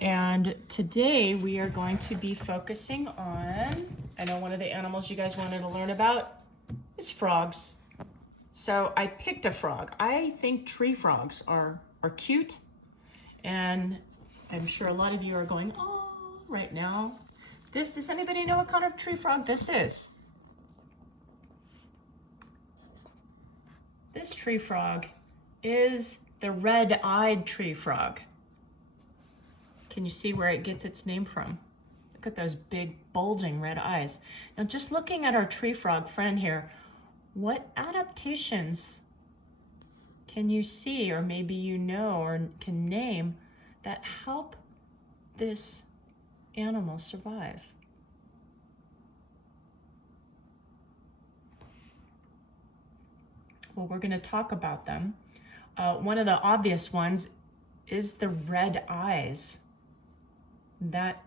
And today we are going to be focusing on, I know one of the animals you guys wanted to learn about is frogs. So I picked a frog. I think tree frogs are cute, and I'm sure a lot of you are going, oh, right now. Does anybody know what kind of tree frog this is? This tree frog is the red-eyed tree frog. Can you see where it gets its name from? Look at those big bulging red eyes. Now just looking at our tree frog friend here, what adaptations can you see, or maybe you know or can name, that help this animal survive? Well, we're going to talk about them. One of the obvious ones is the red eyes. That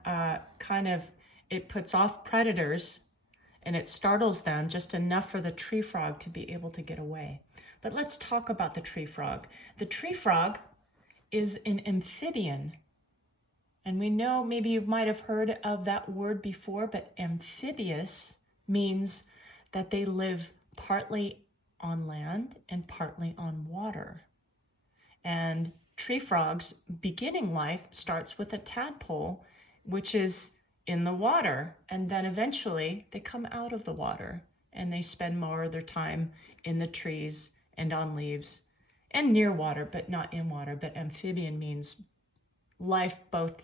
it puts off predators and it startles them just enough for the tree frog to be able to get away. But let's talk about the tree frog. The tree frog is an amphibian. And we know, maybe you might have heard of that word before, but amphibious means that they live partly on land and partly on water. And tree frogs' beginning life starts with a tadpole, which is in the water, and then eventually they come out of the water and they spend more of their time in the trees and on leaves and near water, but not in water. But amphibian means life both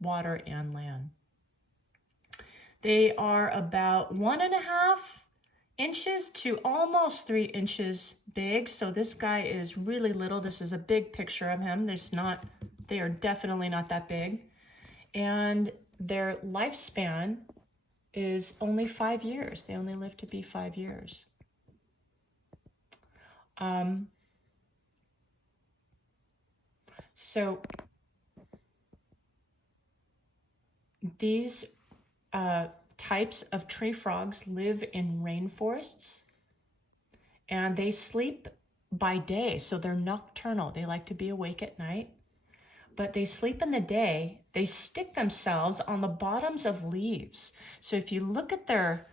water and land. They are about 1.5 inches to almost 3 inches big. So this guy is really little. This is a big picture of him. They are definitely not that big. And their lifespan is only 5 years. They only live to be 5 years. So these types of tree frogs live in rainforests, and they sleep by day, so they're nocturnal. They like to be awake at night, but they sleep in the day. They stick themselves on the bottoms of leaves. So if you look at their,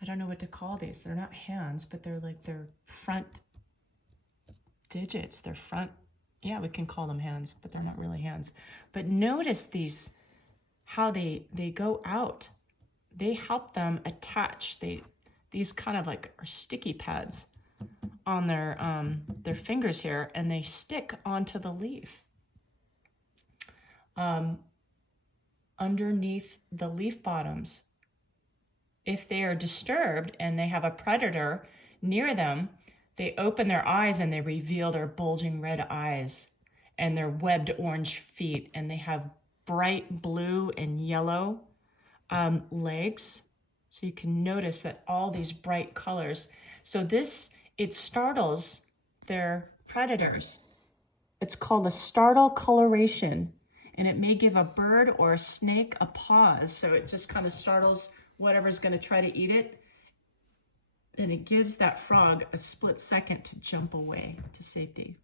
I don't know what to call these. They're not hands, but they're like their front digits, their front, yeah, we can call them hands, but they're not really hands. But notice these, how they go out. They help them attach. These kind of like are sticky pads on their fingers here, and they stick onto the leaf. Underneath the leaf bottoms. If they are disturbed and they have a predator near them, they open their eyes and they reveal their bulging red eyes and their webbed orange feet, and they have bright blue and yellow legs. So you can notice that all these bright colors. So it startles their predators. It's called a startle coloration, and it may give a bird or a snake a pause. So it just kind of startles whatever's going to try to eat it. And it gives that frog a split second to jump away to safety.